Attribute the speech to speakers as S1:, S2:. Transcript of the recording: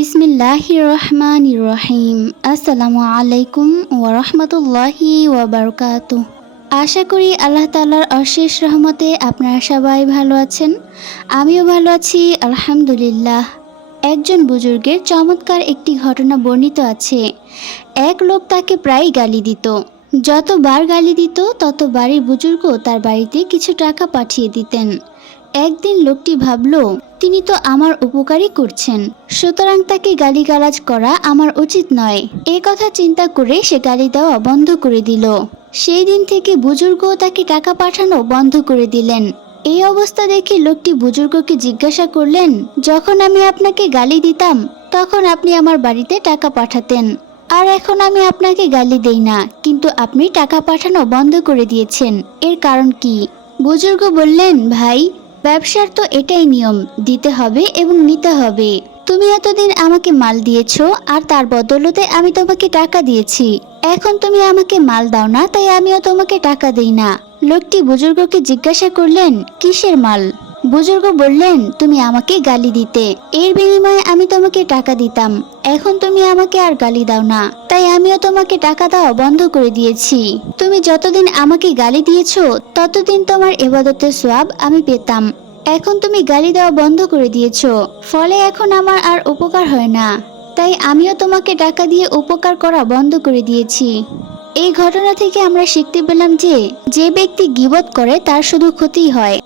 S1: বিসমিল্লাহ রহমান রহিম আসসালামু আলাইকুম ওরহমতুল্লাহি ওবরকাত আশা করি আল্লাহ তালার অশেষ রহমতে আপনারা সবাই ভালো আছেন। আমিও ভালো আছি, আলহামদুলিল্লাহ। একজন বুজুর্গের চমৎকার একটি ঘটনা বর্ণিত আছে। এক লোক তাকে প্রায় গালি দিত। যতবার গালি দিত, ততবারই বুজুর্গ তার বাড়িতে কিছু টাকা পাঠিয়ে দিতেন। একদিন লোকটি ভাবল, তিনি তো আমার উপকারই করছেন। সুতরাং তাকে গালিগালাজ করা আমার উচিত নয়। এ কথা চিন্তা করে সে গালি দেওয়া বন্ধ করে দিল। সেই দিন থেকে বুজুর্গ তাকে টাকা পাঠানো বন্ধ করে দিলেন। এই অবস্থা দেখে লোকটি বুজুর্গকে জিজ্ঞাসা করলেন, যখন আমি আপনাকে গালি দিতাম, তখন আপনি আমার বাড়িতে টাকা পাঠাতেন। আর এখন আমি আপনাকে গালি দেই না, কিন্তু আপনি টাকা পাঠানো বন্ধ করে দিয়েছেন। এর কারণ কি? বুজুর্গ বললেন, ভাই ব্যবসার তো এটাই নিয়ম, দিতে হবে এবং নিতে হবে। তুমি এতদিন আমাকে মাল দিয়েছ, আর তার বদলতে আমি তোমাকে টাকা দিয়েছি। এখন তুমি আমাকে মাল দাও না, তাই আমিও তোমাকে টাকা দিই না। লোকটি বুজুর্গকে জিজ্ঞাসা করলেন, কিসের মাল? বুজুর্গ বললেন, তুমি আমাকে গালি দিতে। এর বিনিময়ে আমি তোমাকে টাকা দিতাম। এখন তুমি আমাকে আর গালি দাও না। তাই আমিও তোমাকে টাকা দেওয়া বন্ধ করে দিয়েছি। তুমি যতদিন আমাকে গালি দিয়েছ, ততদিন তোমার এবাদতের সোয়াব আমি পেতাম। এখন তুমি গালি দেওয়া বন্ধ করে দিয়েছ। ফলে এখন আমার আর উপকার হয় না। তাই আমিও তোমাকে টাকা দিয়ে উপকার করা বন্ধ করে দিয়েছি। এই ঘটনা থেকে আমরা শিখতে পেলাম যে যে ব্যক্তি গিবত করে, তার শুধু ক্ষতিই হয়।